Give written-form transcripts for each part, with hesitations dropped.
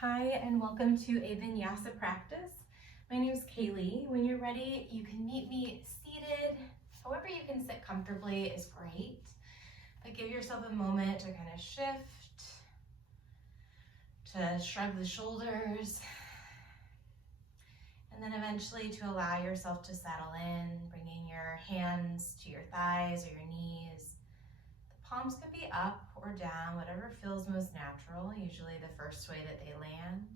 Hi, and welcome to a Vinyasa practice. My name is Kaylee. When you're ready, you can meet me seated. However you can sit comfortably is great. But give yourself a moment to kind of shift, to shrug the shoulders, and then eventually to allow yourself to settle in, bringing your hands to your thighs or your knees. The palms could be up or down, whatever feels most natural, usually the first way that they land.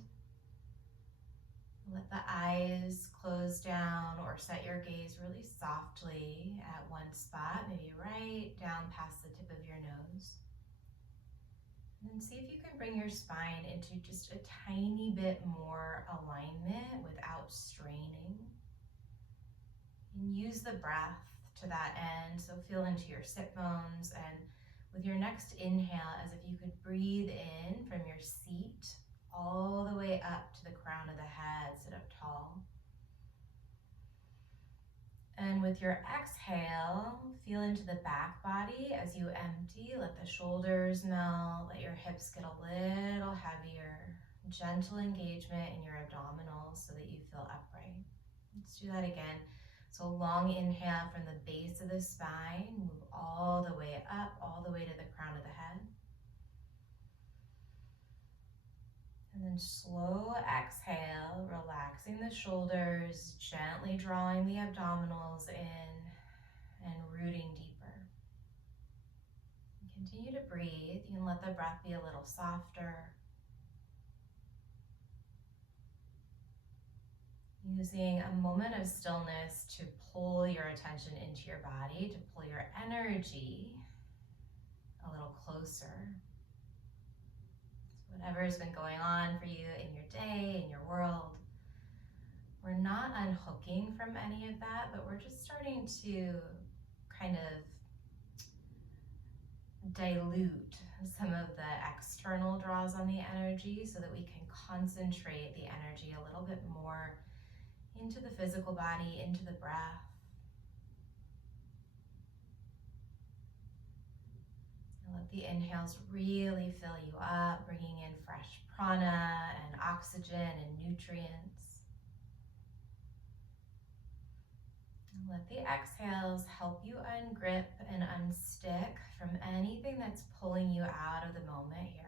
Let the eyes close down or set your gaze really softly at one spot, maybe right down past the tip of your nose. And then see if you can bring your spine into just a tiny bit more alignment without straining. And use the breath to that end, so feel into your sit bones, and with your next inhale, as if you could breathe in from your seat all the way up to the crown of the head, sit up tall. And with your exhale, feel into the back body as you empty. Let the shoulders melt, let your hips get a little heavier. Gentle engagement in your abdominals so that you feel upright. Let's do that again. So long inhale from the base of the spine, move all the way up, all the way to the crown of the head. And then slow exhale, relaxing the shoulders, gently drawing the abdominals in and rooting deeper. And continue to breathe. You can let the breath be a little softer. Using a moment of stillness to pull your attention into your body, to pull your energy a little closer. Whatever has been going on for you in your day, in your world, we're not unhooking from any of that, but we're just starting to kind of dilute some of the external draws on the energy so that we can concentrate the energy a little bit more into the physical body, into the breath. Let the inhales really fill you up, bringing in fresh prana and oxygen and nutrients. And let the exhales help you ungrip and unstick from anything that's pulling you out of the moment here.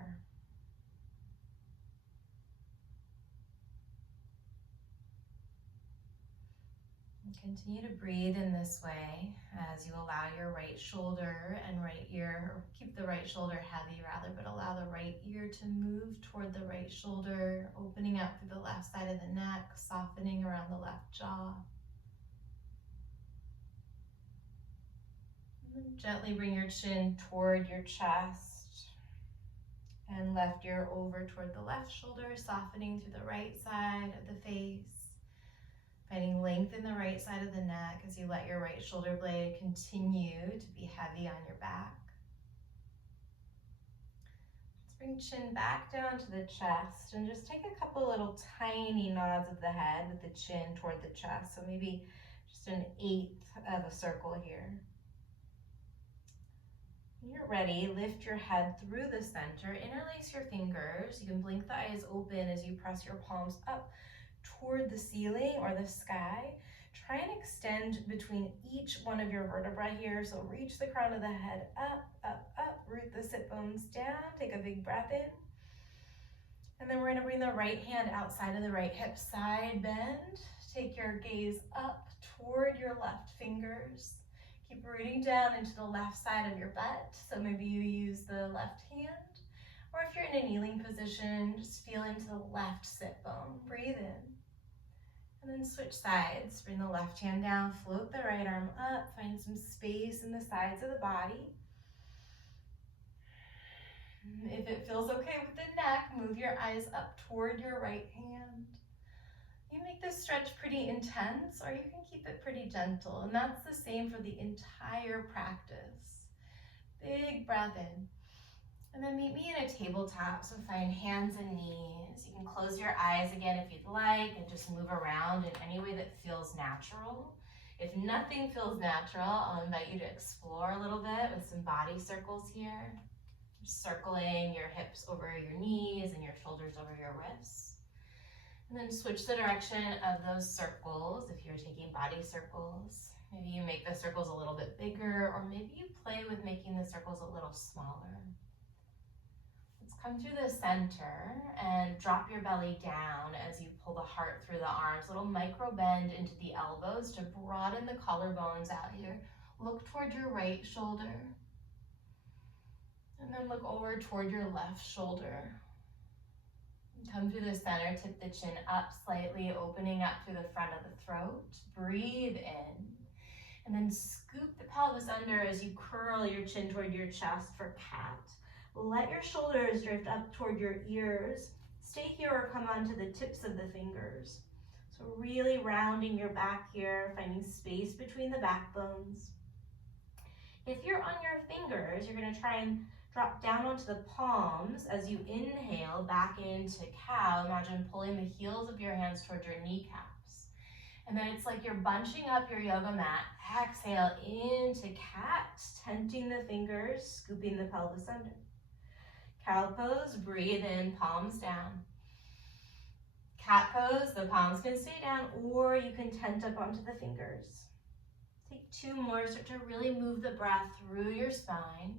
Continue to breathe in this way as you allow your right shoulder and right ear, or keep the right shoulder heavy rather, but allow the right ear to move toward the right shoulder, opening up through the left side of the neck, softening around the left jaw. And then gently bring your chin toward your chest and left ear over toward the left shoulder, softening through the right side of the face. Finding length in the right side of the neck as you let your right shoulder blade continue to be heavy on your back. Let's bring chin back down to the chest and just take a couple little tiny nods of the head with the chin toward the chest. So maybe just an 1/8 of a circle here. When you're ready, lift your head through the center, interlace your fingers. You can blink the eyes open as you press your palms up toward the ceiling or the sky. Try and extend between each one of your vertebrae here. So reach the crown of the head up, up, up, root the sit bones down. Take a big breath in. And then we're gonna bring the right hand outside of the right hip, side bend. Take your gaze up toward your left fingers. Keep rooting down into the left side of your butt. So maybe you use the left hand. Or if you're in a kneeling position, just feel into the left sit bone. Breathe in. And then switch sides. Bring the left hand down, float the right arm up, find some space in the sides of the body. If it feels okay with the neck, move your eyes up toward your right hand. You make this stretch pretty intense, or you can keep it pretty gentle, and that's the same for the entire practice. Big breath in. And then meet me in a tabletop, so find hands and knees. You can close your eyes again if you'd like and just move around in any way that feels natural. If nothing feels natural, I'll invite you to explore a little bit with some body circles here. Just circling your hips over your knees and your shoulders shoulders over your wrists. And then switch the direction of those circles if you're taking body circles. Maybe you make the circles a little bit bigger, or maybe you play with making the circles a little smaller. Let's come through the center and drop your belly down as you pull the heart through the arms. Little micro bend into the elbows to broaden the collarbones out here. Look toward your right shoulder. And then look over toward your left shoulder. Come through the center, tip the chin up slightly, opening up through the front of the throat. Breathe in. And then scoop the pelvis under as you curl your chin toward your chest for cat. Let your shoulders drift up toward your ears. Stay here or come onto the tips of the fingers. So really rounding your back here, finding space between the backbones. If you're on your fingers, you're going to try and drop down onto the palms as you inhale back into cow. Imagine pulling the heels of your hands towards your kneecaps. And then it's like you're bunching up your yoga mat. Exhale into cat, tenting the fingers, scooping the pelvis under. Cow pose, breathe in, palms down. Cat pose, the palms can stay down, or you can tent up onto the fingers. Take two more, start to really move the breath through your spine.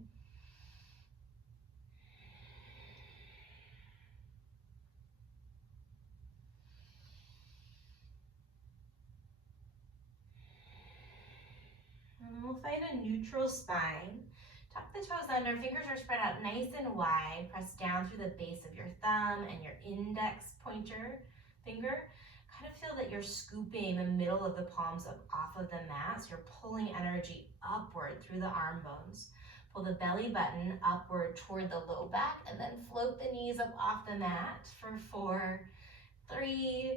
And we'll find a neutral spine. Tuck the toes under, fingers are spread out nice and wide. Press down through the base of your thumb and your index pointer finger. Kind of feel that you're scooping the middle of the palms up off of the mat. So you're pulling energy upward through the arm bones. Pull the belly button upward toward the low back and then float the knees up off the mat for 4, 3,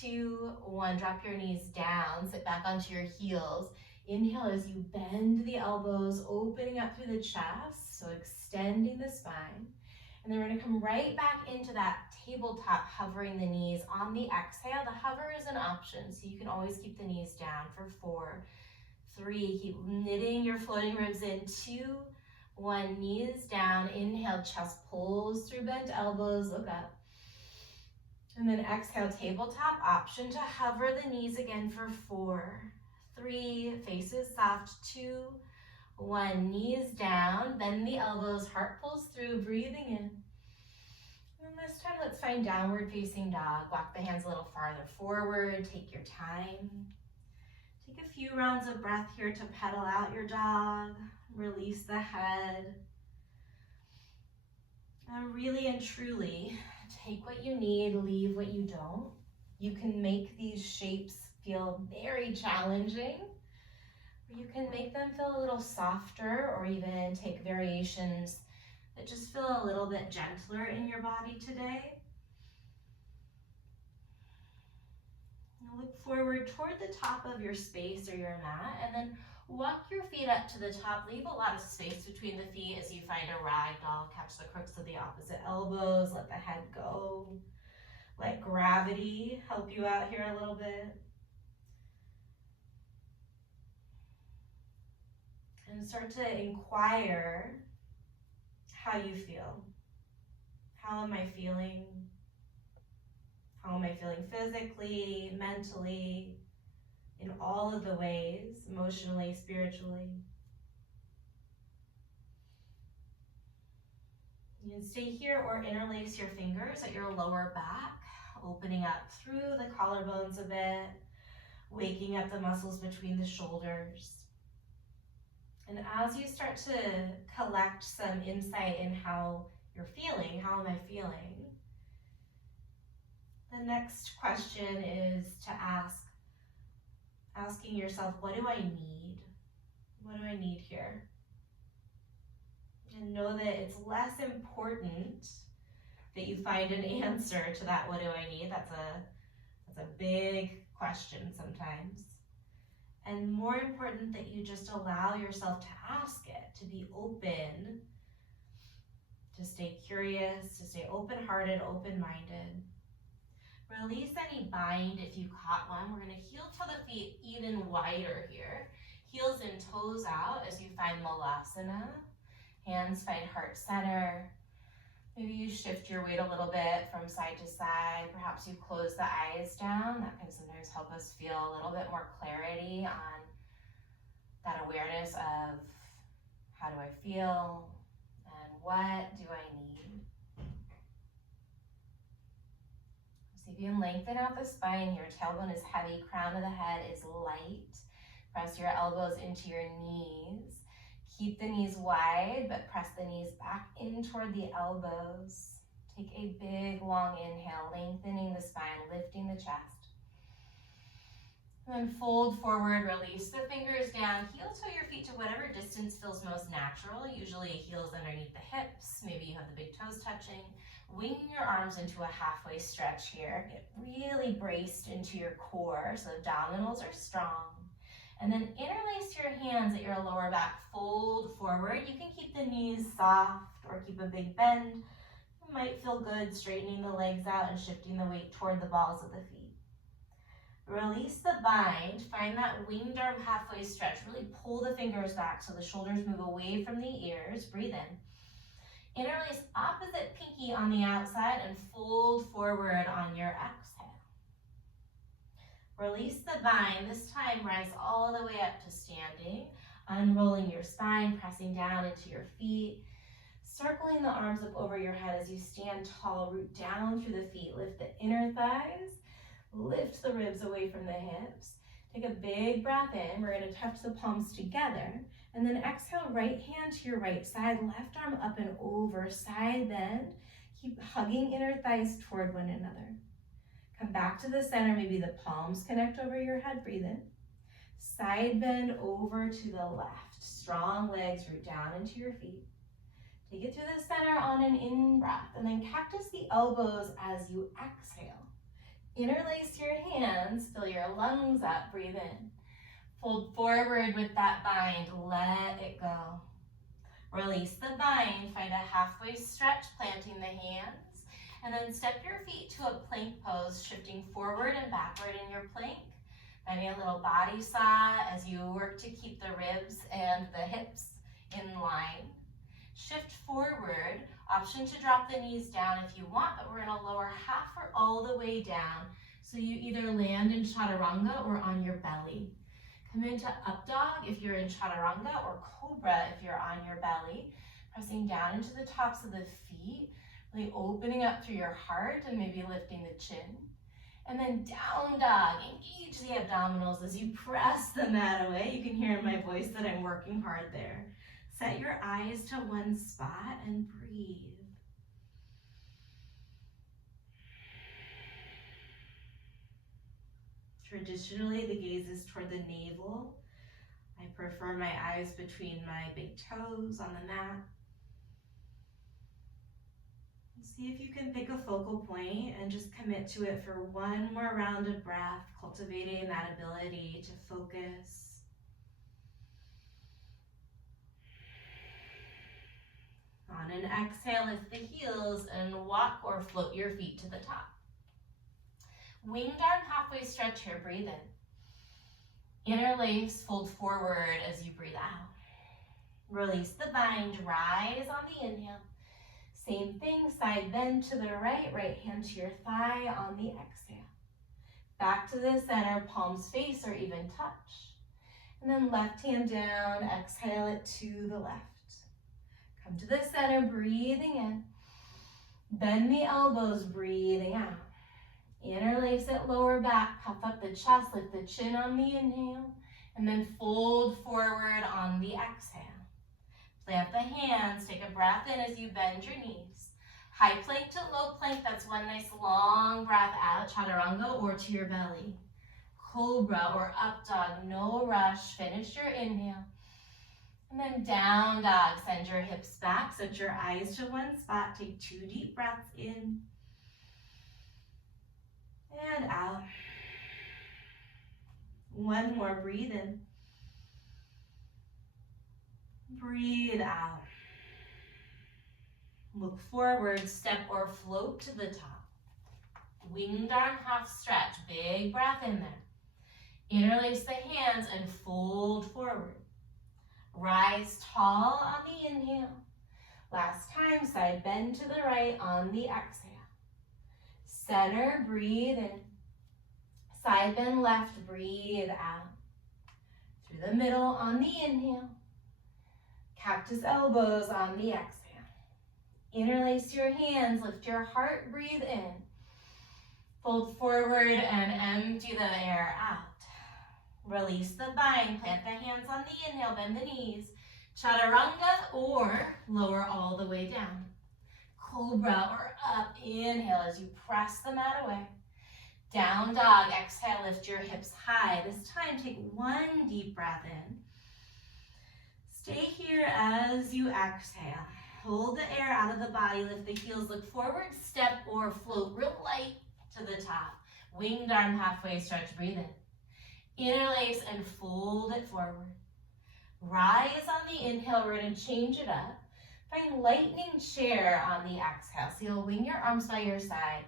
2, 1. Drop your knees down, sit back onto your heels. Inhale as you bend the elbows, opening up through the chest, so extending the spine. And then we're gonna come right back into that tabletop, hovering the knees. On the exhale, the hover is an option, so you can always keep the knees down for 4, 3, keep knitting your floating ribs in, 2, 1, knees down. Inhale, chest pulls through bent elbows, look up. And then exhale, tabletop, option to hover the knees again for 4, 3, faces soft, 2, 1, knees down, bend the elbows, heart pulls through, breathing in. And this time let's find downward facing dog. Walk the hands a little farther forward, take your time. Take a few rounds of breath here to pedal out your dog, release the head. And really and truly, take what you need, leave what you don't. You can make these shapes feel very challenging, or you can make them feel a little softer, or even take variations that just feel a little bit gentler in your body today. Now look forward toward the top of your space or your mat, and then walk your feet up to the top. Leave a lot of space between the feet as you find a ragdoll. Catch the crooks of the opposite elbows, let the head go. Let gravity help you out here a little bit. And start to inquire how you feel. How am I feeling? How am I feeling physically, mentally, in all of the ways, emotionally, spiritually? You can stay here or interlace your fingers at your lower back, opening up through the collarbones a bit, waking up the muscles between the shoulders. And as you start to collect some insight in how you're feeling, how am I feeling? The next question is to asking yourself, what do I need? What do I need here? And know that it's less important that you find an answer to that, what do I need? That's a big question sometimes. And more important that you just allow yourself to ask it, to be open, to stay curious, to stay open-hearted, open-minded. Release any bind if you caught one. We're gonna heel to the feet even wider here. Heels and toes out as you find Malasana. Hands find heart center. Maybe you shift your weight a little bit from side to side. Perhaps you close the eyes down. That can sometimes help us feel a little bit more clarity on that awareness of how do I feel and what do I need. See if you can lengthen out the spine here. Tailbone is heavy, crown of the head is light. Press your elbows into your knees. Keep the knees wide, but press the knees back in toward the elbows. Take a big, long inhale, lengthening the spine, lifting the chest. And then fold forward, release the fingers down. Heel toe your feet to whatever distance feels most natural. Usually a heel is underneath the hips. Maybe you have the big toes touching. Wing your arms into a halfway stretch here. Get really braced into your core so the abdominals are strong. And then interlace your hands at your lower back. Fold forward. You can keep the knees soft or keep a big bend. You might feel good straightening the legs out and shifting the weight toward the balls of the feet. Release the bind. Find that winged arm halfway stretch. Really pull the fingers back so the shoulders move away from the ears. Breathe in. Interlace opposite pinky on the outside and fold forward on your exhale. Release the bind. This time, rise all the way up to standing. Unrolling your spine, pressing down into your feet. Circling the arms up over your head as you stand tall. Root down through the feet. Lift the inner thighs. Lift the ribs away from the hips. Take a big breath in. We're going to touch the palms together. And then exhale, right hand to your right side, left arm up and over, side bend. Keep hugging inner thighs toward one another. Come back to the center, maybe the palms connect over your head, breathe in. Side bend over to the left. Strong legs, root down into your feet. Take it to the center on an in-breath, and then cactus the elbows as you exhale. Interlace your hands, fill your lungs up, breathe in. Fold forward with that bind, let it go. Release the bind, find a halfway stretch, planting the hands, and then step your feet to a plank pose, shifting forward and backward in your plank. Finding a little body saw as you work to keep the ribs and the hips in line. Shift forward, option to drop the knees down if you want, but we're gonna lower half or all the way down. So you either land in chaturanga or on your belly. Come into up dog if you're in chaturanga, or cobra if you're on your belly. Pressing down into the tops of the feet, really opening up through your heart and maybe lifting the chin. And then down dog, engage the abdominals as you press the mat away. You can hear in my voice that I'm working hard there. Set your eyes to one spot and breathe. Traditionally, the gaze is toward the navel. I prefer my eyes between my big toes on the mat. See if you can pick a focal point and just commit to it for one more round of breath, cultivating that ability to focus. On an exhale, lift the heels and walk or float your feet to the top. Winged arm halfway stretch here, breathe in. Interlace, fold forward as you breathe out. Release the bind, rise on the inhale. Same thing, side bend to the right, right hand to your thigh on the exhale. Back to the center, palms face or even touch. And then left hand down, exhale it to the left. Come to the center, breathing in. Bend the elbows, breathing out. Interlace it lower back, puff up the chest, lift the chin on the inhale, and then fold forward on the exhale. Plant the hands, take a breath in as you bend your knees. High plank to low plank, that's one nice long breath out, chaturanga or to your belly. Cobra or up dog, no rush, finish your inhale. And then down dog, send your hips back, set your eyes to one spot, take 2 deep breaths in and out. One more, breathe in. Breathe out. Look forward, step or float to the top. Winged arm half stretch, big breath in there. Interlace the hands and fold forward. Rise tall on the inhale. Last time, side bend to the right on the exhale. Center, breathe in. Side bend left, breathe out. Through the middle on the inhale. Cactus elbows on the exhale. Interlace your hands, lift your heart, breathe in. Fold forward and empty the air out. Release the bind, plant the hands on the inhale, bend the knees. Chaturanga or lower all the way down. Cobra or up, inhale as you press the mat away. Down dog, exhale, lift your hips high. This time, take one deep breath in. Stay here as you exhale. Hold the air out of the body, lift the heels, look forward, step or float real light to the top. Winged arm halfway stretch, breathe in. Interlace and fold it forward. Rise on the inhale, we're gonna change it up. Find lightning chair on the exhale. So you'll wing your arms by your side.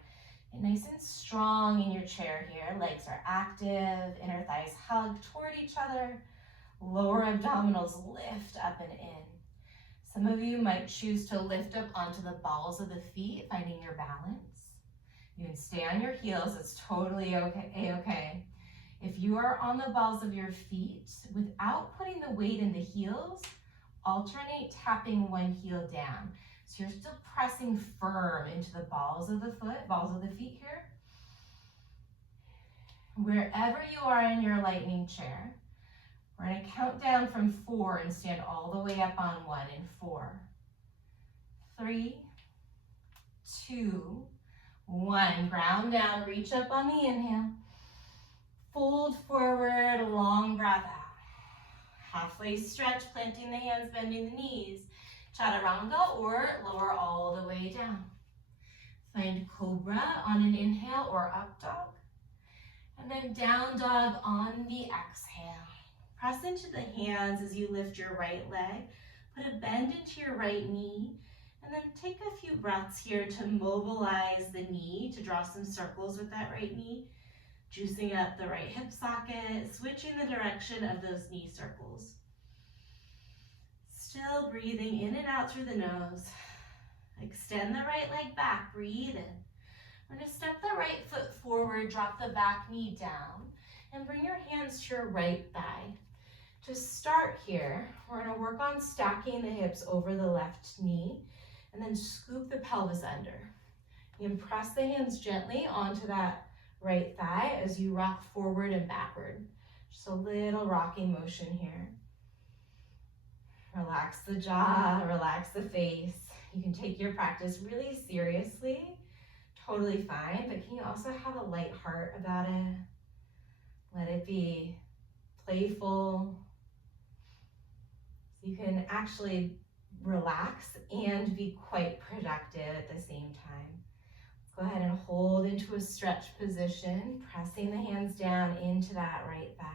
Get nice and strong in your chair here. Legs are active, inner thighs hug toward each other. Lower abdominals lift up and in. Some of you might choose to lift up onto the balls of the feet, finding your balance. You can stay on your heels, it's totally okay. If you are on the balls of your feet, without putting the weight in the heels, alternate tapping one heel down. So you're still pressing firm into the balls of the feet here. Wherever you are in your lightning chair, we're going to count down from 4 and stand all the way up on 1 in 4, 3, 2, 1. Ground down, reach up on the inhale. Fold forward, long breath out. Halfway stretch, planting the hands, bending the knees. Chaturanga or lower all the way down. Find cobra on an inhale or up dog. And then down dog on the exhale. Press into the hands as you lift your right leg. Put a bend into your right knee. And then take a few breaths here to mobilize the knee, to draw some circles with that right knee. Juicing up the right hip socket, switching the direction of those knee circles. Still breathing in and out through the nose. Extend the right leg back, breathe in. We're going to step the right foot forward, drop the back knee down, and bring your hands to your right thigh. To start here, we're going to work on stacking the hips over the left knee, and then scoop the pelvis under. You can press the hands gently onto that right thigh as you rock forward and backward. Just a little rocking motion here. Relax the jaw, relax the face. You can take your practice really seriously, totally fine, but can you also have a light heart about it? Let it be playful. So you can actually relax and be quite productive at the same time. Go ahead and hold into a stretch position, pressing the hands down into that right thigh.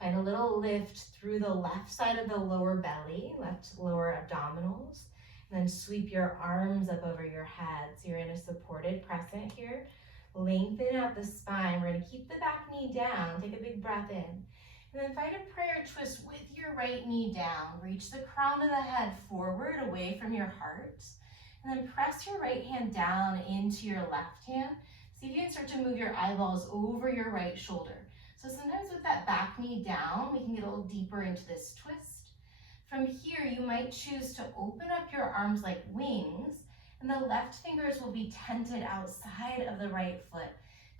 Find a little lift through the left side of the lower belly, left lower abdominals, and then sweep your arms up over your head. So you're in a supported crescent here. Lengthen out the spine. We're going to keep the back knee down. Take a big breath in. And then find a prayer twist with your right knee down. Reach the crown of the head forward, away from your heart. And then press your right hand down into your left hand. See if you can start to move your eyeballs over your right shoulder. So sometimes with that back knee down, we can get a little deeper into this twist. From here, you might choose to open up your arms like wings, and the left fingers will be tented outside of the right foot.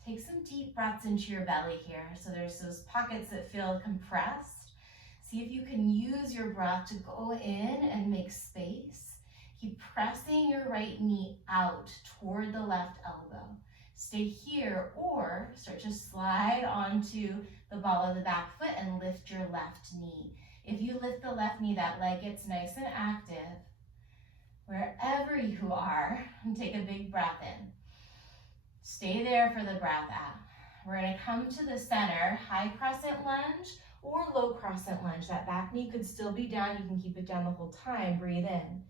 Take some deep breaths into your belly here. So there's those pockets that feel compressed. See if you can use your breath to go in and make space. Keep pressing your right knee out toward the left elbow. Stay here or start to slide onto the ball of the back foot and lift your left knee. If you lift the left knee, that leg gets nice and active. Wherever you are, and take a big breath in. Stay there for the breath out. We're going to come to the center, high crescent lunge or low crescent lunge. That back knee could still be down. You can keep it down the whole time. Breathe in.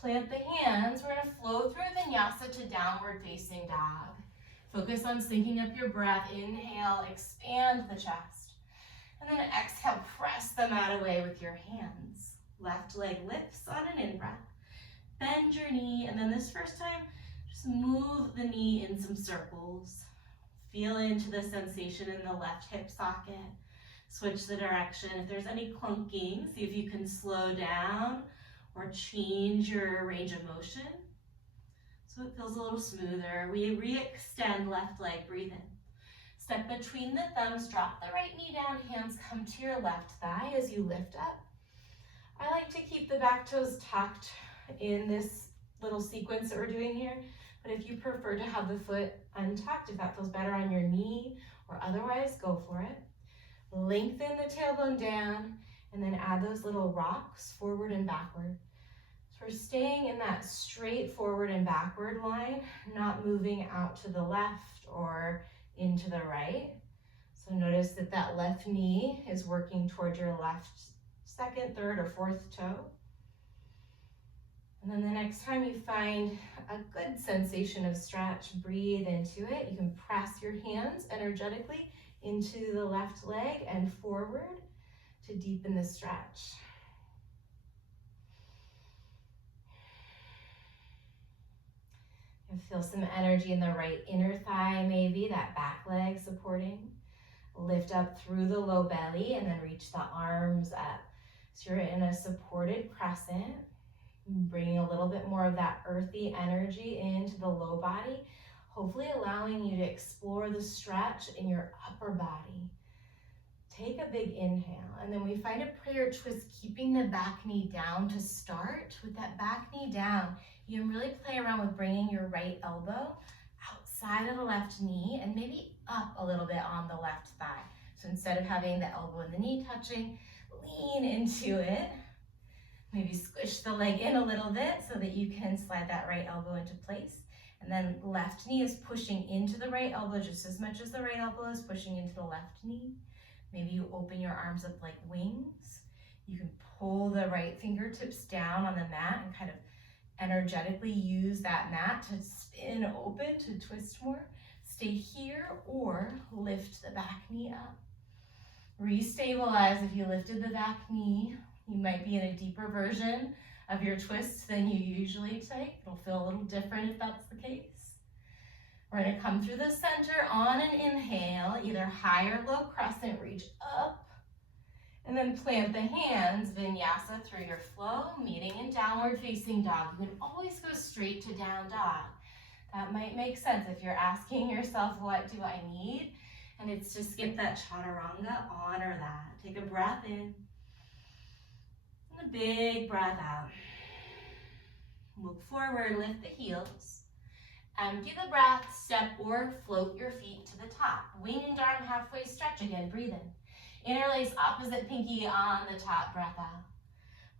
Plant the hands. We're going to flow through Vinyasa to downward facing dog. Focus on syncing up your breath. Inhale, expand the chest. And then exhale, press the mat away with your hands. Left leg lifts on an in-breath. Bend your knee, and then this first time, just move the knee in some circles. Feel into the sensation in the left hip socket. Switch the direction. If there's any clunking, see if you can slow down or change your range of motion so it feels a little smoother. We re-extend left leg, breathe in. Step between the thumbs, drop the right knee down, hands come to your left thigh as you lift up. I like to keep the back toes tucked in this little sequence that we're doing here, but if you prefer to have the foot untucked, if that feels better on your knee or otherwise, go for it. Lengthen the tailbone down and then add those little rocks forward and backward. So we're staying in that straight forward and backward line, not moving out to the left or into the right. So notice that that left knee is working toward your left second, third, or fourth toe. And then the next time you find a good sensation of stretch, breathe into it. You can press your hands energetically into the left leg and forward to deepen the stretch. And feel some energy in the right inner thigh, maybe that back leg supporting. Lift up through the low belly and then reach the arms up. So you're in a supported crescent, bringing a little bit more of that earthy energy into the low body, hopefully allowing you to explore the stretch in your upper body. Take a big inhale, and then we find a prayer twist, keeping the back knee down to start. With that back knee down, you can really play around with bringing your right elbow outside of the left knee and maybe up a little bit on the left thigh. So instead of having the elbow and the knee touching, lean into it. Maybe squish the leg in a little bit so that you can slide that right elbow into place. And then left knee is pushing into the right elbow just as much as the right elbow is pushing into the left knee. Maybe you open your arms up like wings. You can pull the right fingertips down on the mat and kind of energetically use that mat to spin open, to twist more. Stay here or lift the back knee up. Restabilize if you lifted the back knee. You might be in a deeper version of your twist than you usually take. It'll feel a little different if that's the case. We're going to come through the center on an inhale, either high or low crescent, reach up, and then plant the hands, vinyasa through your flow, meeting in downward facing dog. You can always go straight to down dog. That might make sense if you're asking yourself, what do I need? And it's just get that chaturanga, honor that. Take a breath in, and a big breath out. Look forward, lift the heels. Empty the breath, step or float your feet to the top. Wing and arm halfway stretch again, breathe in. Interlace opposite pinky on the top, breath out.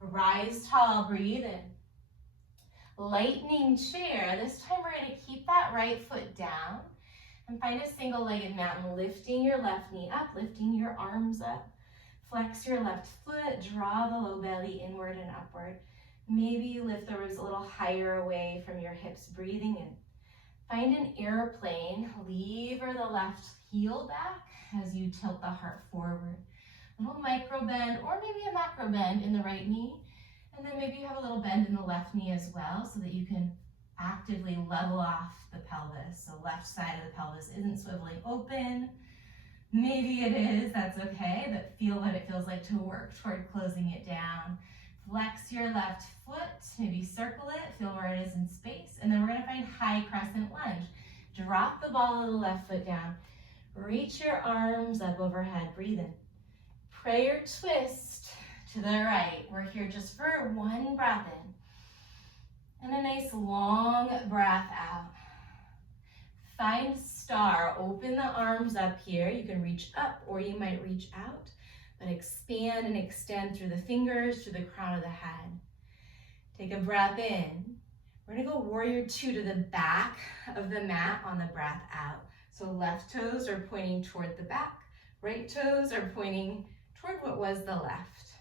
Rise tall, breathe in. Lightning chair, this time we're gonna keep that right foot down and find a single-legged mountain, lifting your left knee up, lifting your arms up. Flex your left foot, draw the low belly inward and upward. Maybe you lift the ribs a little higher away from your hips, breathing in. Find an airplane, lever the left heel back as you tilt the heart forward. Little micro bend or maybe a macro bend in the right knee. And then maybe you have a little bend in the left knee as well so that you can actively level off the pelvis. So left side of the pelvis isn't swiveling open. Maybe it is, that's okay, but feel what it feels like to work toward closing it down. Flex your left foot, maybe circle it, feel where it is in space, and then we're gonna find high crescent lunge. Drop the ball of the left foot down. Reach your arms up overhead, breathe in. Prayer twist to the right. We're here just for one breath in. And a nice long breath out. Find star, open the arms up here. You can reach up or you might reach out. But expand and extend through the fingers, through the crown of the head. Take a breath in. We're gonna go warrior two to the back of the mat on the breath out. So left toes are pointing toward the back, right toes are pointing toward what was the left.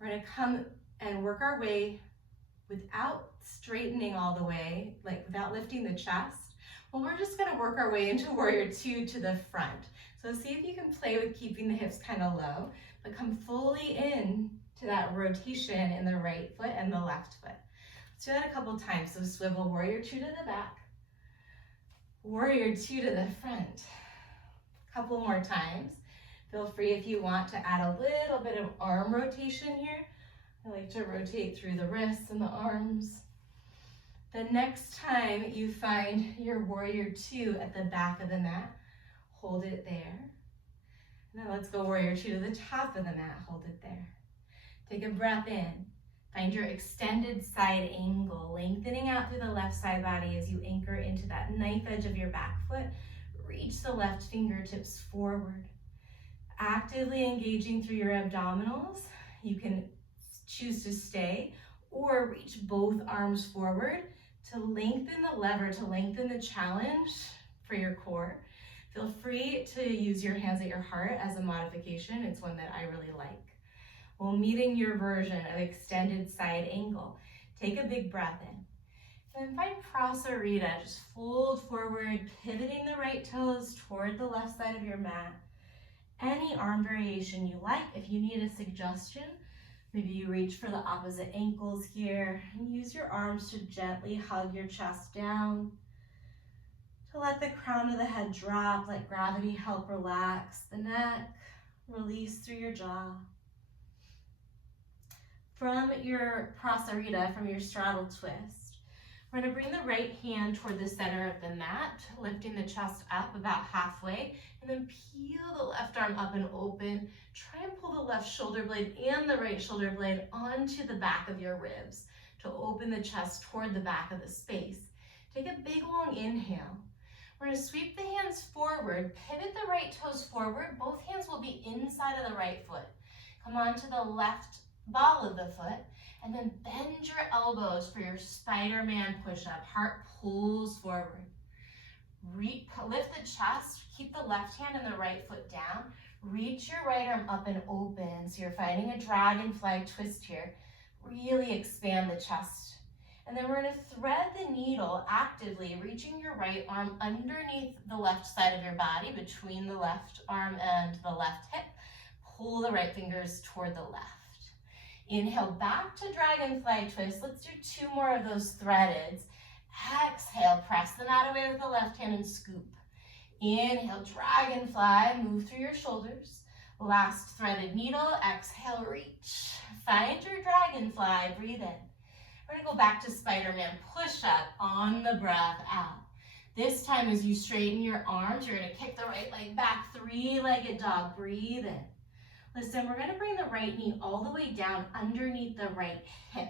We're gonna come and work our way without straightening all the way, like without lifting the chest. Well, we're just gonna work our way into warrior two to the front. So see if you can play with keeping the hips kind of low, but come fully in to that rotation in the right foot and the left foot. Let's do that a couple times. So swivel warrior 2 to the back, warrior 2 to the front. A couple more times. Feel free if you want to add a little bit of arm rotation here. I like to rotate through the wrists and the arms. The next time you find your warrior 2 at the back of the mat, hold it there. Now let's go warrior 2 to the top of the mat, hold it there. Take a breath in. Find your extended side angle, lengthening out through the left side body as you anchor into that knife edge of your back foot. Reach the left fingertips forward. Actively engaging through your abdominals. You can choose to stay or reach both arms forward to lengthen the lever, to lengthen the challenge for your core. Feel free to use your hands at your heart as a modification. It's one that I really like. While meeting your version of extended side angle, take a big breath in. Then find Prasarita, just fold forward, pivoting the right toes toward the left side of your mat. Any arm variation you like. If you need a suggestion, maybe you reach for the opposite ankles here and use your arms to gently hug your chest down, to let the crown of the head drop, let gravity help relax the neck, release through your jaw. From your Prasarita, from your straddle twist, we're going to bring the right hand toward the center of the mat, lifting the chest up about halfway, and then peel the left arm up and open. Try and pull the left shoulder blade and the right shoulder blade onto the back of your ribs to open the chest toward the back of the space. Take a big long inhale. We're going to sweep the hands forward, pivot the right toes forward. Both hands will be inside of the right foot. Come on to the left ball of the foot, and then bend your elbows for your Spider-Man push-up. Heart pulls forward. Lift the chest, keep the left hand and the right foot down. Reach your right arm up and open, so you're finding a dragonfly twist here. Really expand the chest. And then we're going to thread the needle actively, reaching your right arm underneath the left side of your body, between the left arm and the left hip. Pull the right fingers toward the left. Inhale back to dragonfly twist. Let's do 2 more of those threadeds. Exhale, press the mat away with the left hand and scoop. Inhale, dragonfly, move through your shoulders. Last threaded needle, exhale, reach. Find your dragonfly, breathe in. We're gonna go back to Spider-Man push-up on the breath out. This time as you straighten your arms, you're gonna kick the right leg back, 3-legged dog, breathe in. Listen, we're gonna bring the right knee all the way down underneath the right hip.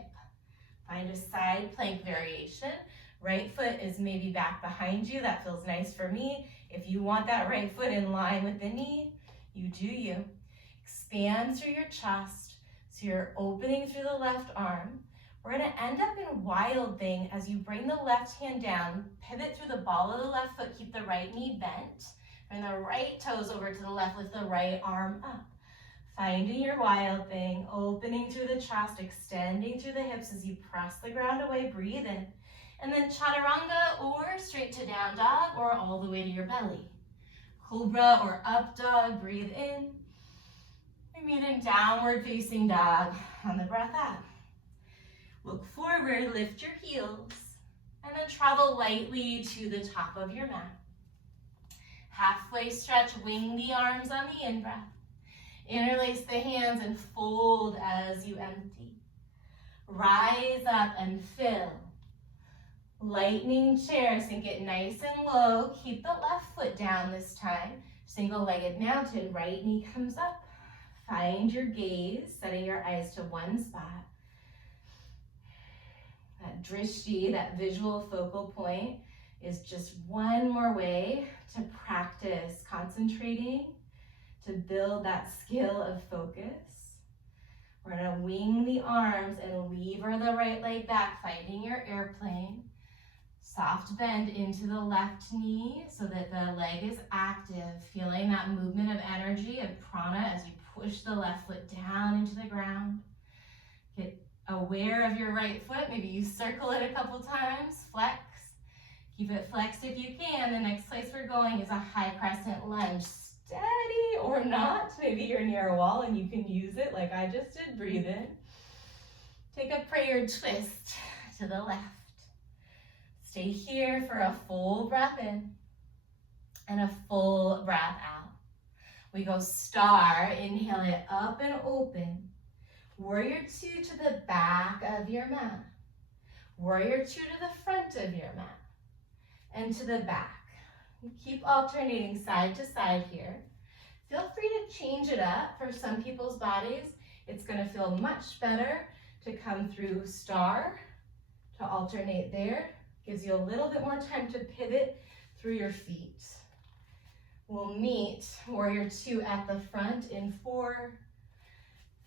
Find a side plank variation. Right foot is maybe back behind you. That feels nice for me. If you want that right foot in line with the knee, you do you. Expand through your chest, so you're opening through the left arm. We're gonna end up in wild thing as you bring the left hand down, pivot through the ball of the left foot, keep the right knee bent. Bring the right toes over to the left, lift the right arm up. Finding your wild thing, opening through the chest, extending through the hips as you press the ground away, breathe in. And then chaturanga or straight to down dog or all the way to your belly. Cobra or up dog, breathe in. We meet in downward facing dog on the breath out. Look forward, lift your heels, and then travel lightly to the top of your mat. Halfway stretch, wing the arms on the in-breath. Interlace the hands and fold as you empty. Rise up and fill. Lightning chair, sink it nice and low. Keep the left foot down this time. Single-legged mountain, right knee comes up. Find your gaze, setting your eyes to one spot. That drishti, that visual focal point, is just one more way to practice concentrating, to build that skill of focus. We're gonna wing the arms and lever the right leg back, finding your airplane. Soft bend into the left knee so that the leg is active, feeling that movement of energy and prana as you push the left foot down into the ground. Get aware of your right foot. Maybe you circle it a couple times, flex. Keep it flexed if you can. The next place we're going is a high crescent lunge. steady or not. Maybe you're near a wall and you can use it like I just did. Breathe in. Take a prayer twist to the left. Stay here for a full breath in and a full breath out. We go star, inhale it up and open. Warrior two to the back of your mat. Warrior two to the front of your mat and to the back. Keep alternating side to side here. Feel free to change it up. For some people's bodies, it's going to feel much better to come through star, to alternate there. Gives you a little bit more time to pivot through your feet. We'll meet warrior two at the front in 4,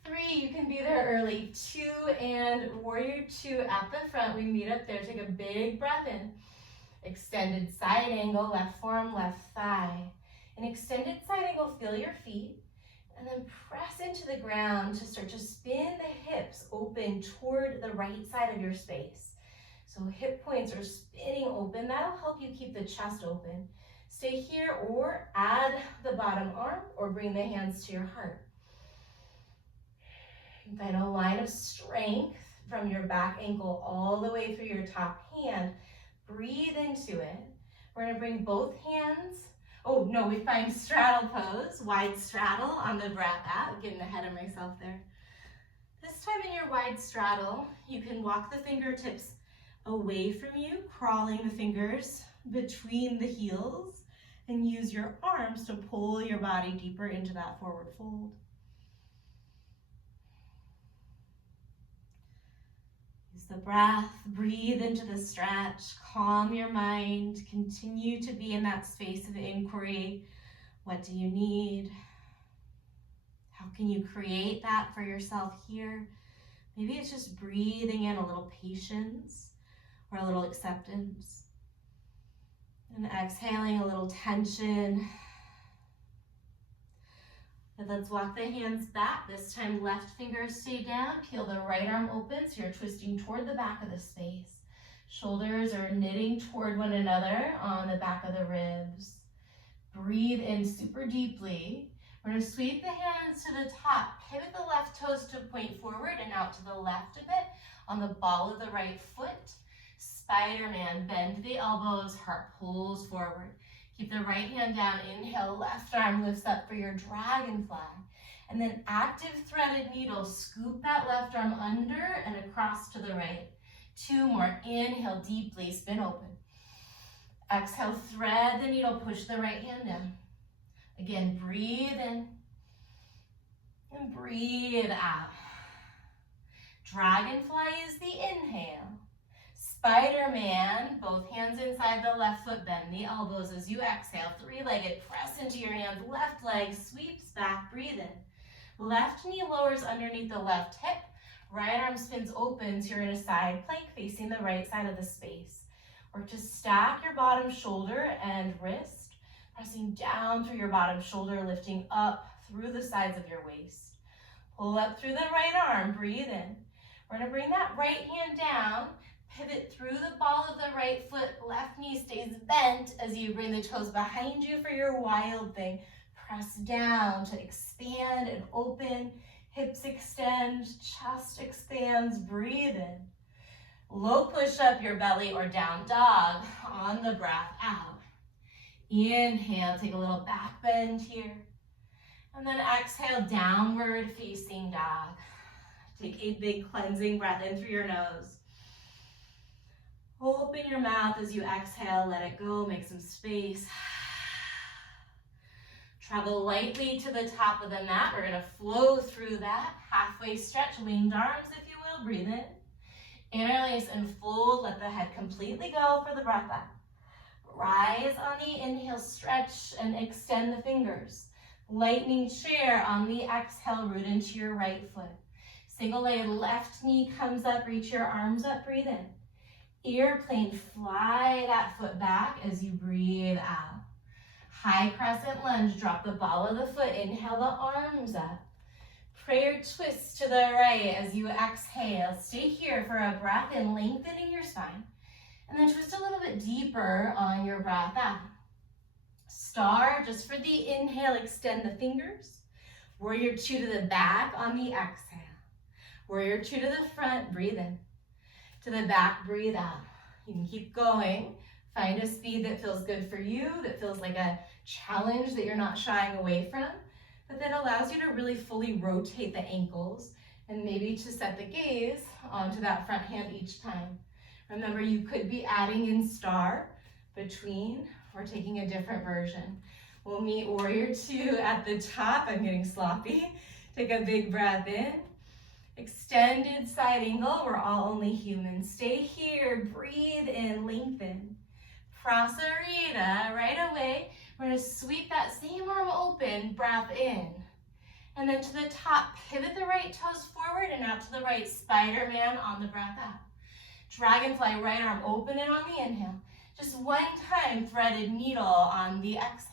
3, you can be there early, 2, and warrior two at the front. We meet up there. Take a big breath in. Extended side angle, left forearm, left thigh. An extended side angle, feel your feet, and then press into the ground to start to spin the hips open toward the right side of your space. So hip points are spinning open. That'll help you keep the chest open. Stay here or add the bottom arm or bring the hands to your heart. Find a line of strength from your back ankle all the way through your top hand. Breathe into it. We're going to bring both hands. Oh, no, we find straddle pose, wide straddle on the breath out. I'm getting ahead of myself there. This time in your wide straddle, you can walk the fingertips away from you, crawling the fingers between the heels, and use your arms to pull your body deeper into that forward fold. Use the breath, breathe into the stretch, calm your mind, continue to be in that space of inquiry. What do you need? How can you create that for yourself here? Maybe it's just breathing in a little patience or a little acceptance. And exhaling a little tension. And let's walk the hands back. This time left fingers stay down. Peel the right arm open so you're twisting toward the back of the space. Shoulders are knitting toward one another on the back of the ribs. Breathe in super deeply. We're going to sweep the hands to the top. Pivot the left toes to point forward and out to the left a bit on the ball of the right foot. Spider-Man, bend the elbows, heart pulls forward. Keep the right hand down, inhale, left arm lifts up for your dragonfly. And then active threaded needle, scoop that left arm under and across to the right. 2 more, inhale deeply, spin open. Exhale, thread the needle, push the right hand down. Again, breathe in and breathe out. Dragonfly is the inhale. Spider-Man, both hands inside the left foot, bend the elbows as you exhale. 3-legged, press into your hands, left leg sweeps back, breathe in. Left knee lowers underneath the left hip, right arm spins open, so you're in a side plank facing the right side of the space. Work to stack your bottom shoulder and wrist, pressing down through your bottom shoulder, lifting up through the sides of your waist. Pull up through the right arm, breathe in. We're gonna bring that right hand down, pivot through the ball of the right foot, left knee stays bent as you bring the toes behind you for your wild thing. Press down to expand and open, hips extend, chest expands, breathe in. Low push up your belly or down dog on the breath out. Inhale, take a little back bend here. And then exhale, downward facing dog. Take a big cleansing breath in through your nose. Open your mouth as you exhale, let it go, make some space. Travel lightly to the top of the mat. We're gonna flow through that. Halfway stretch, winged arms if you will, breathe in. Interlace and fold, let the head completely go for the breath out. Rise on the inhale, stretch and extend the fingers. Lightning chair on the exhale, root into your right foot. Single-legged left knee comes up, reach your arms up, breathe in. Airplane, fly that foot back as you breathe out. High crescent lunge, drop the ball of the foot, inhale the arms up. Prayer twist to the right as you exhale. Stay here for a breath in, lengthening your spine. And then twist a little bit deeper on your breath out. Star, just for the inhale, extend the fingers. Warrior two to the back on the exhale. Warrior two to the front, breathe in. To the back, breathe out. You can keep going. Find a speed that feels good for you, that feels like a challenge that you're not shying away from, but that allows you to really fully rotate the ankles and maybe to set the gaze onto that front hand each time. Remember, you could be adding in star between or taking a different version. We'll meet warrior two at the top. I'm getting sloppy. Take a big breath in. Extended side angle. We're all only human. Stay here. Breathe in. Lengthen. Prasarita. Right away, we're going to sweep that same arm open. Breath in. And then to the top. Pivot the right toes forward and out to the right. Spider-Man on the breath out. Dragonfly. Right arm open and on the inhale. Just one time. Threaded needle on the exhale.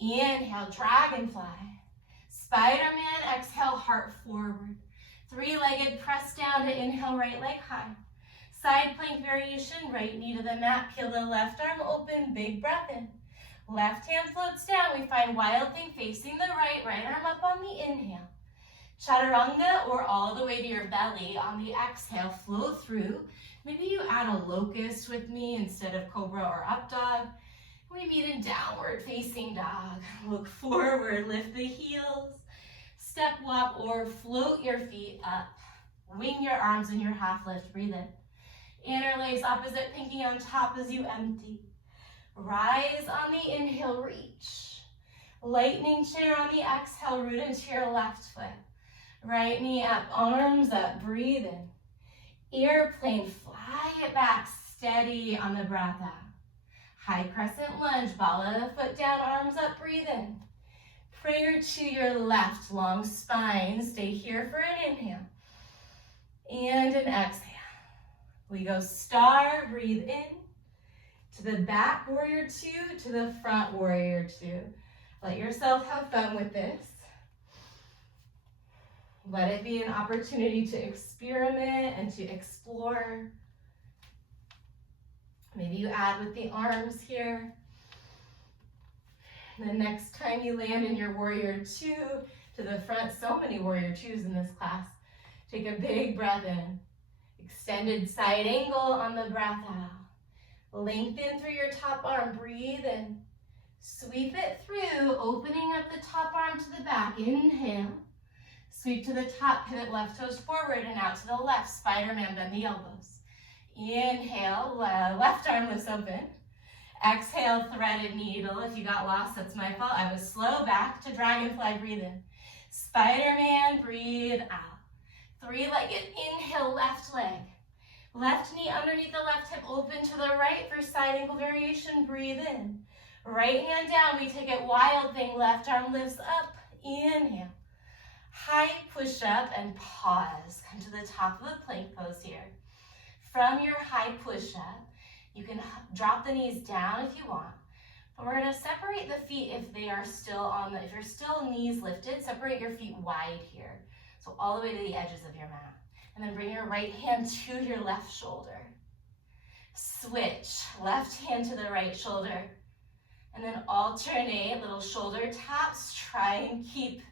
Inhale. Dragonfly. Spider-Man. Exhale. Heart forward. Three-legged press down to inhale, right leg high. Side plank variation, right knee to the mat, peel the left arm open, big breath in. Left hand floats down, we find wild thing facing the right, right arm up on the inhale. Chaturanga or all the way to your belly on the exhale, flow through. Maybe you add a locust with me instead of cobra or up dog. We meet in downward facing dog. Look forward, lift the heels. Step walk or float your feet up. Wing your arms in your half lift. Breathe in. Interlace opposite pinky on top as you empty. Rise on the inhale, reach. Lightning chair on the exhale, root into your left foot. Right knee up, arms up, breathe in. Airplane, fly it back, steady on the breath out. High crescent lunge, ball of the foot down, arms up, breathe in. Prayer to your left, long spine. Stay here for an inhale. And an exhale. We go star, breathe in. To the back, warrior two. To the front, warrior two. Let yourself have fun with this. Let it be an opportunity to experiment and to explore. Maybe you add with the arms here. The next time you land in your warrior two to the front, so many warrior twos in this class. Take a big breath in. Extended side angle on the breath out. Lengthen through your top arm, breathe in. Sweep it through, opening up the top arm to the back. Inhale. Sweep to the top, pivot left toes forward and out to the left. Spider-Man, bend the elbows. Inhale, left arm lifts open. Exhale, threaded needle. If you got lost, that's my fault. I was slow. Back to dragonfly, breathe in. Spider-Man, breathe out. Three-legged inhale, left leg. Left knee underneath the left hip, open to the right for side angle variation, breathe in. Right hand down, we take it wild thing, left arm lifts up, inhale. High push up and pause. Come to the top of the plank pose here. From your high push up, you can drop the knees down if you want, but we're gonna separate the feet if they are still if you're still knees lifted, separate your feet wide here. So all the way to the edges of your mat. And then bring your right hand to your left shoulder. Switch, left hand to the right shoulder. And then alternate little shoulder taps. Try and keep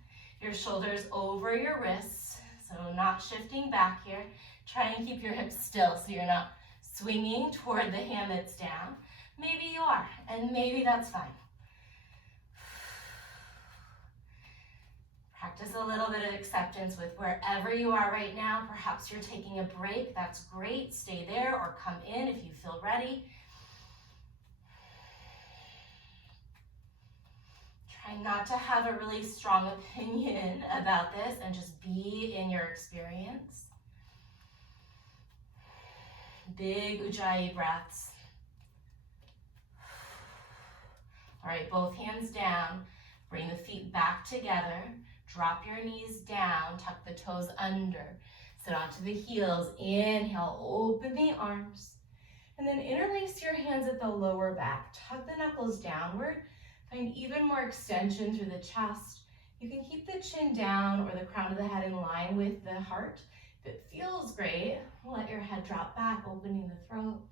your shoulders over your wrists. So not shifting back here. Try and keep your hips still so you're not swinging toward the hand that's down. Maybe you are, and maybe that's fine. Practice a little bit of acceptance with wherever you are right now. Perhaps you're taking a break. That's great. Stay there or come in if you feel ready. Try not to have a really strong opinion about this and just be in your experience. Big Ujjayi breaths. All right, both hands down. Bring the feet back together. Drop your knees down. Tuck the toes under. Sit onto the heels. Inhale, open the arms. And then interlace your hands at the lower back. Tuck the knuckles downward. Find even more extension through the chest. You can keep the chin down or the crown of the head in line with the heart. If it feels great, let your head drop back, opening the throat.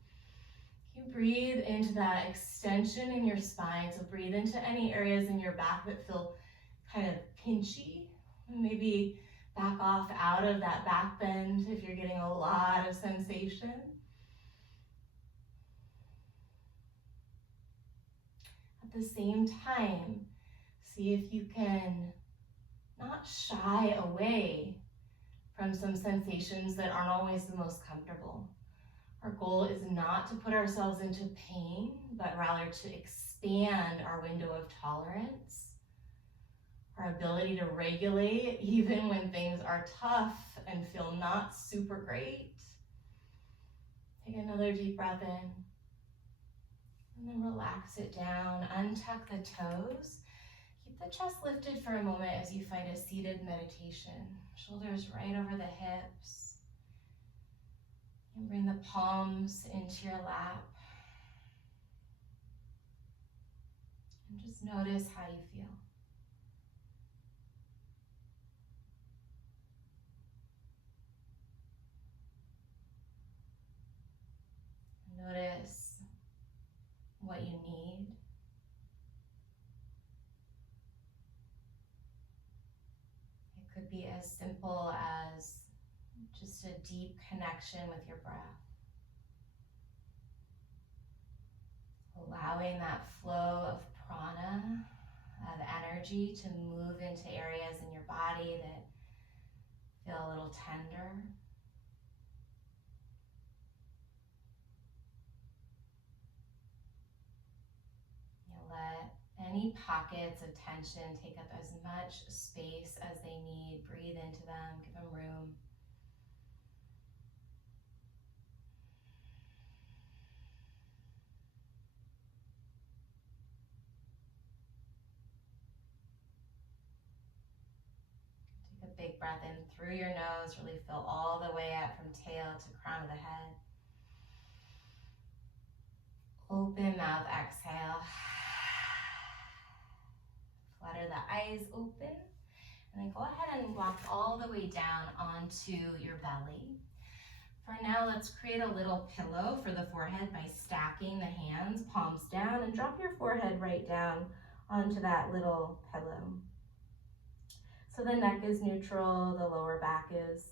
Keep Breathe into that extension in your spine. So breathe into any areas in your back that feel kind of pinchy. Maybe back off out of that back bend if you're getting a lot of sensation. At the same time, see if you can not shy away from some sensations that aren't always the most comfortable. Our goal is not to put ourselves into pain, but rather to expand our window of tolerance, our ability to regulate even when things are tough and feel not super great. Take another deep breath in, and then relax it down. Untuck the toes. Keep the chest lifted for a moment as you find a seated meditation. Shoulders right over the hips. And bring the palms into your lap. And just notice how you feel. Notice what you need. It could be as simple as just a deep connection with your breath. Allowing that flow of prana, of energy, to move into areas in your body that feel a little tender. You let any pockets of tension take up as much space as they need. Breathe into them, give them room. Take a big breath in through your nose. Really fill all the way up from tail to crown of the head. Open mouth, exhale. Flutter the eyes open. And then go ahead and walk all the way down onto your belly. For now, let's create a little pillow for the forehead by stacking the hands, palms down, and drop your forehead right down onto that little pillow. So the neck is neutral, the lower back is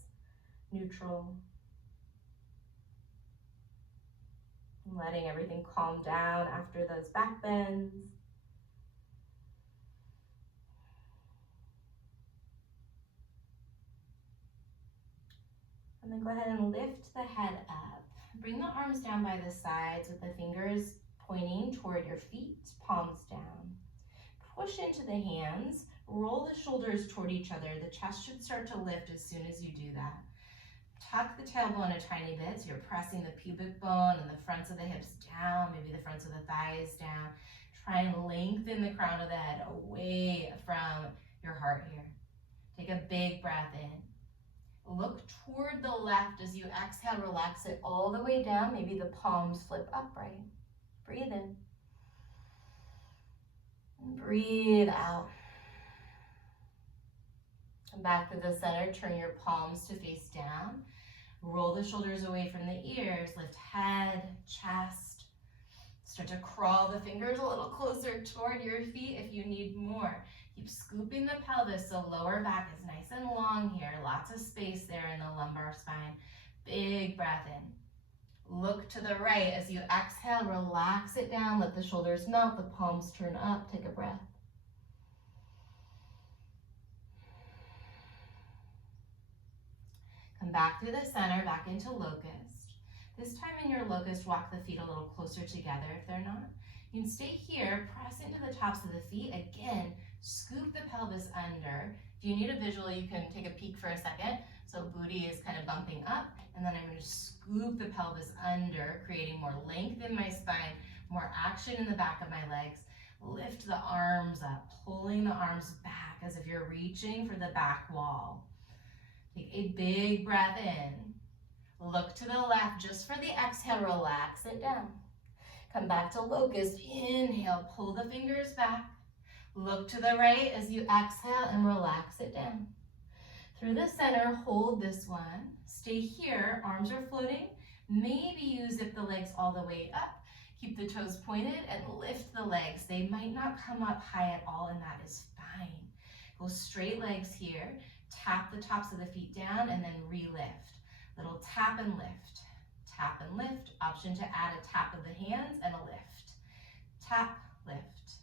neutral. And letting everything calm down after those back bends. And then go ahead and lift the head up. Bring the arms down by the sides with the fingers pointing toward your feet, palms down. Push into the hands, roll the shoulders toward each other. The chest should start to lift as soon as you do that. Tuck the tailbone a tiny bit, so you're pressing the pubic bone and the fronts of the hips down, maybe the fronts of the thighs down. Try and lengthen the crown of the head away from your heart here. Take a big breath in. Look toward the left as you exhale, relax it all the way down. Maybe the palms flip upright. Breathe in. And breathe out. Come back to the center, turn your palms to face down. Roll the shoulders away from the ears, lift head, chest. Start to crawl the fingers a little closer toward your feet if you need more. Keep scooping the pelvis so lower back is nice and long here. Lots of space there in the lumbar spine. Big breath in. Look to the right as you exhale, relax it down, let the shoulders melt, the palms turn up. Take a breath. Come back through the center, back into locust. This time in your locust, walk the feet a little closer together if they're not. You can stay here, press into the tops of the feet. Again, scoop the pelvis under. If you need a visual, you can take a peek for a second. So booty is kind of bumping up, and then I'm going to scoop the pelvis under, creating more length in my spine, more action in the back of my legs. Lift the arms up, pulling the arms back as if you're reaching for the back wall. Take a big breath in. Look to the left just for the exhale, relax it down. Come back to locust, inhale, pull the fingers back. Look to the right as you exhale and relax it down. Through the center, hold this one. Stay here, arms are floating. Maybe you zip the legs all the way up. Keep the toes pointed and lift the legs. They might not come up high at all, and that is fine. Go straight legs here. Tap the tops of the feet down and then re-lift. Little tap and lift. Tap and lift. Option to add a tap of the hands and a lift. Tap, lift.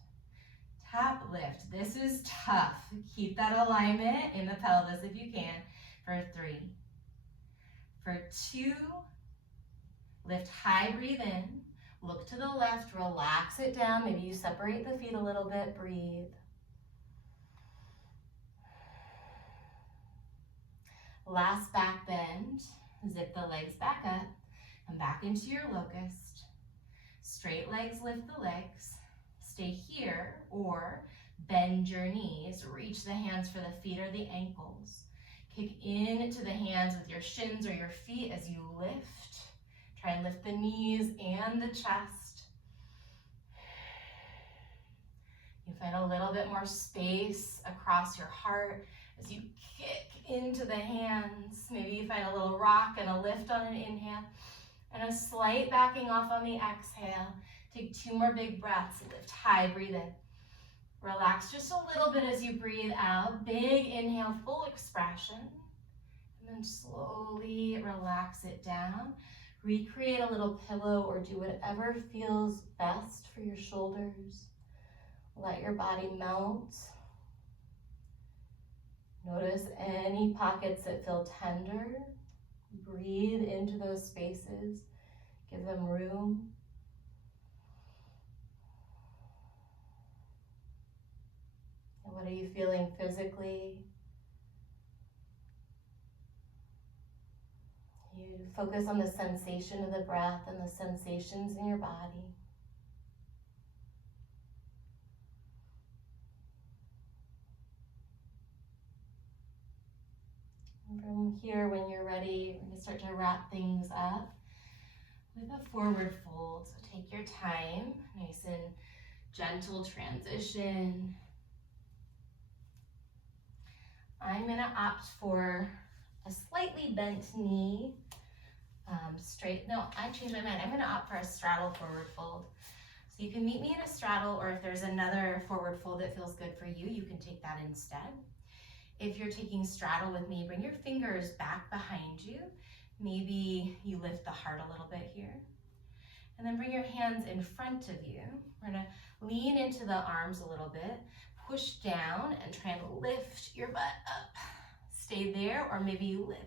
Tap, lift. This is tough. Keep that alignment in the pelvis if you can. For 3. For 2. Lift high, breathe in. Look to the left, relax it down. Maybe you separate the feet a little bit, breathe. Last back bend. Zip the legs back up and back into your locust. Straight legs, lift the legs. Stay here or bend your knees. Reach the hands for the feet or the ankles. Kick into the hands with your shins or your feet as you lift. Try and lift the knees and the chest. You find a little bit more space across your heart as you kick into the hands. Maybe you find a little rock and a lift on an inhale and a slight backing off on the exhale. Take 2 more big breaths. Lift high, breathe in. Relax just a little bit as you breathe out. Big inhale, full expression. And then slowly relax it down. Recreate a little pillow or do whatever feels best for your shoulders. Let your body melt. Notice any pockets that feel tender. Breathe into those spaces. Give them room. And what are you feeling physically? You focus on the sensation of the breath and the sensations in your body. And from here, when you're ready, we're going to start to wrap things up with a forward fold. So take your time, nice and gentle transition. I'm going to opt for a slightly bent knee. I changed my mind. I'm going to opt for a straddle forward fold. So you can meet me in a straddle, or if there's another forward fold that feels good for you, you can take that instead. If you're taking straddle with me, bring your fingers back behind you. Maybe you lift the heart a little bit here. And then bring your hands in front of you. We're going to lean into the arms a little bit, push down, and try and lift your butt up. Stay there, or maybe you lift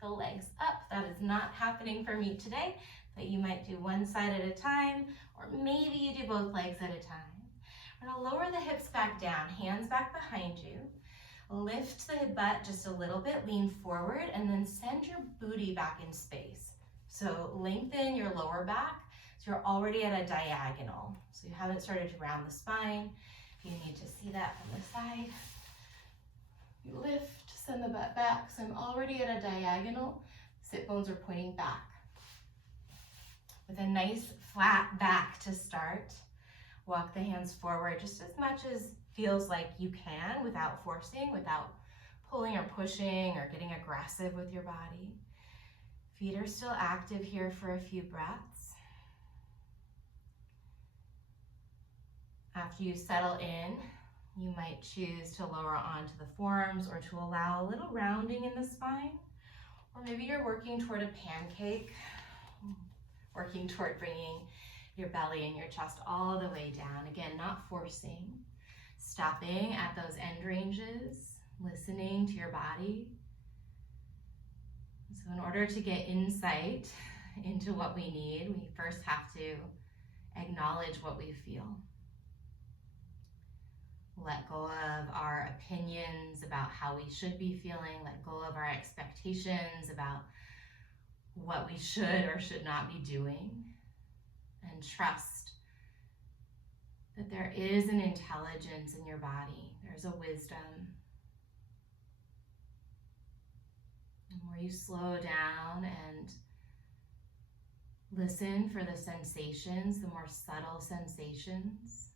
the legs up. That is not happening for me today, but you might do one side at a time, or maybe you do both legs at a time. We're going to lower the hips back down, hands back behind you. Lift the butt just a little bit, lean forward, and then send your booty back in space. So lengthen your lower back, so you're already at a diagonal. So you haven't started to round the spine. You need to see that from the side. You lift, send the butt back. So I'm already at a diagonal. Sit bones are pointing back. With a nice flat back to start, walk the hands forward just as much as feels like you can without forcing, without pulling or pushing or getting aggressive with your body. Feet are still active here for a few breaths. After you settle in, you might choose to lower onto the forearms or to allow a little rounding in the spine. Or maybe you're working toward a pancake, working toward bringing your belly and your chest all the way down. Again, not forcing, stopping at those end ranges, listening to your body. So in order to get insight into what we need, we first have to acknowledge what we feel. Let go of our opinions about how we should be feeling. Let go of our expectations about what we should or should not be doing. And trust that there is an intelligence in your body. There's a wisdom. The more you slow down and listen for the sensations, the more subtle sensations.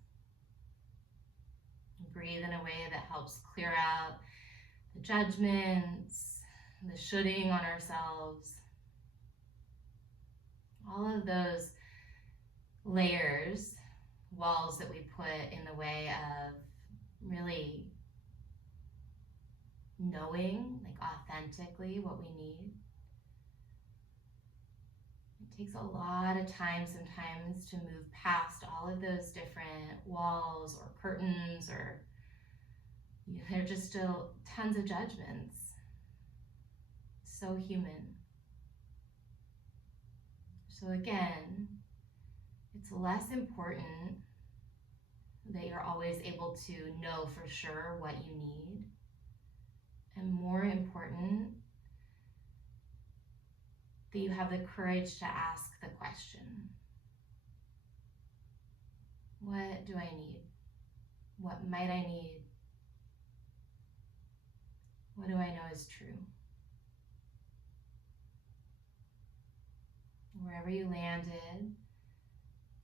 Breathe in a way that helps clear out the judgments, the shoulding on ourselves. All of those layers, walls that we put in the way of really knowing, like authentically, what we need. It takes a lot of time sometimes to move past all of those different walls or curtains, or they're just still tons of judgments. So human. So again, it's less important that you're always able to know for sure what you need, and more important that you have the courage to ask the question, what do I need? What might I need? What do I know is true? Wherever you landed,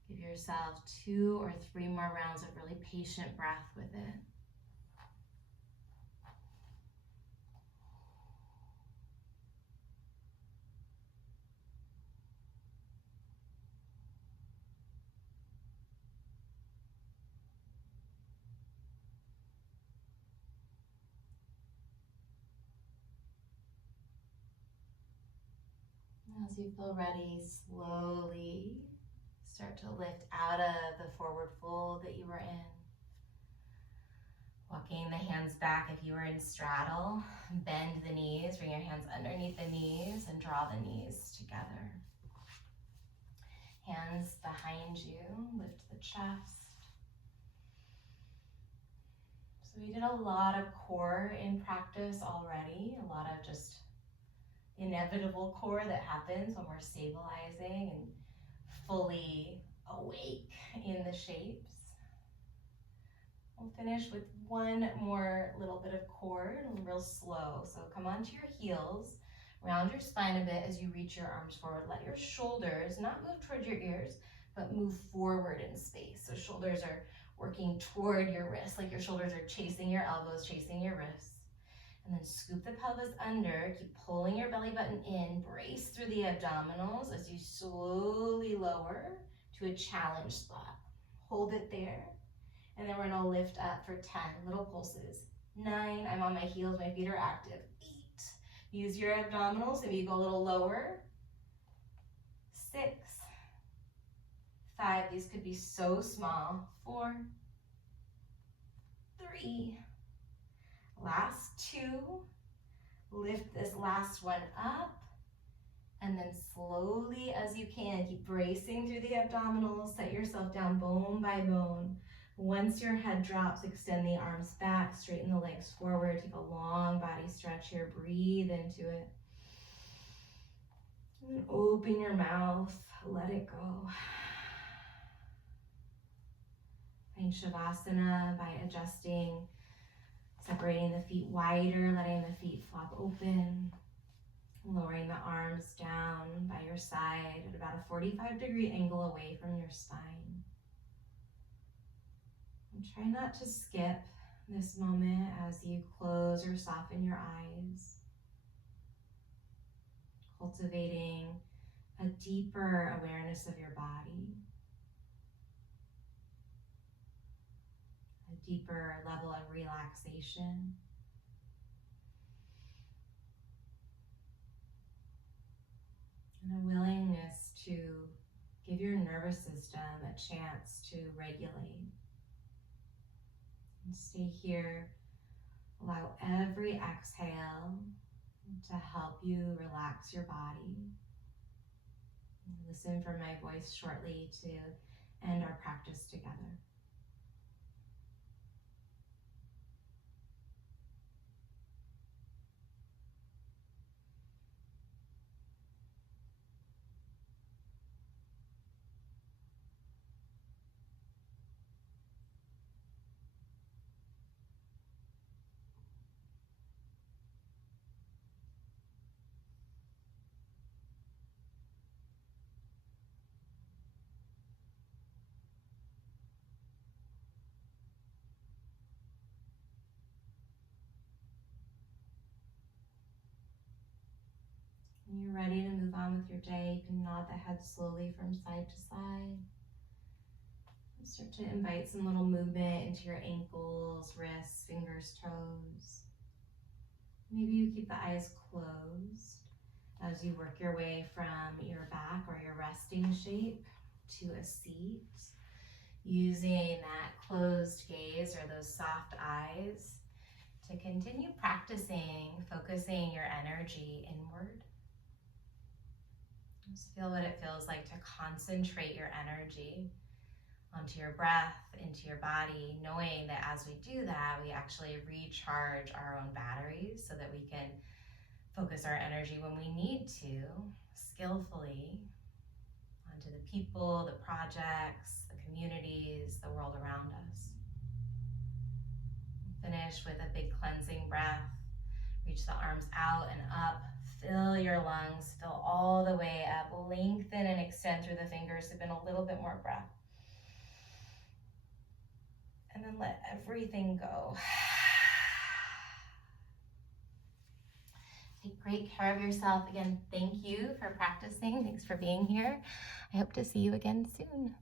give yourself 2 or 3 more rounds of really patient breath with it. As you feel ready, slowly start to lift out of the forward fold that you were in. Walking the hands back if you were in straddle. Bend the knees, bring your hands underneath the knees and draw the knees together. Hands behind you, lift the chest. So we did a lot of core in practice already, a lot of just inevitable core that happens when we're stabilizing and fully awake in the shapes. We'll finish with one more little bit of core, real slow. So come onto your heels, round your spine a bit as you reach your arms forward. Let your shoulders not move toward your ears, but move forward in space. So shoulders are working toward your wrists, like your shoulders are chasing your elbows, chasing your wrists. And then scoop the pelvis under, keep pulling your belly button in, brace through the abdominals as you slowly lower to a challenge spot. Hold it there. And then we're gonna lift up for 10 little pulses. 9, I'm on my heels, my feet are active. 8, use your abdominals, maybe you go a little lower. 6, 5, these could be so small. 4, 3, last 2, lift this last one up. And then slowly as you can, keep bracing through the abdominals, set yourself down bone by bone. Once your head drops, extend the arms back, straighten the legs forward, take a long body stretch here, breathe into it. And open your mouth, let it go. Find Shavasana by adjusting, separating the feet wider, letting the feet flop open. Lowering the arms down by your side at about a 45-degree angle away from your spine. And try not to skip this moment as you close or soften your eyes. Cultivating a deeper awareness of your body. A deeper level of relaxation. And a willingness to give your nervous system a chance to regulate. And stay here. Allow every exhale to help you relax your body. Listen for my voice shortly to end our practice together. When you're ready to move on with your day, you can nod the head slowly from side to side. Start to invite some little movement into your ankles, wrists, fingers, toes. Maybe you keep the eyes closed as you work your way from your back or your resting shape to a seat, using that closed gaze or those soft eyes to continue practicing, focusing your energy inward. Just feel what it feels like to concentrate your energy onto your breath, into your body, knowing that as we do that, we actually recharge our own batteries so that we can focus our energy when we need to, skillfully, onto the people, the projects, the communities, the world around us. Finish with a big cleansing breath. Reach the arms out and up. Fill your lungs, fill all the way up. Lengthen and extend through the fingers. Give in a little bit more breath. And then let everything go. Take great care of yourself. Again, thank you for practicing. Thanks for being here. I hope to see you again soon.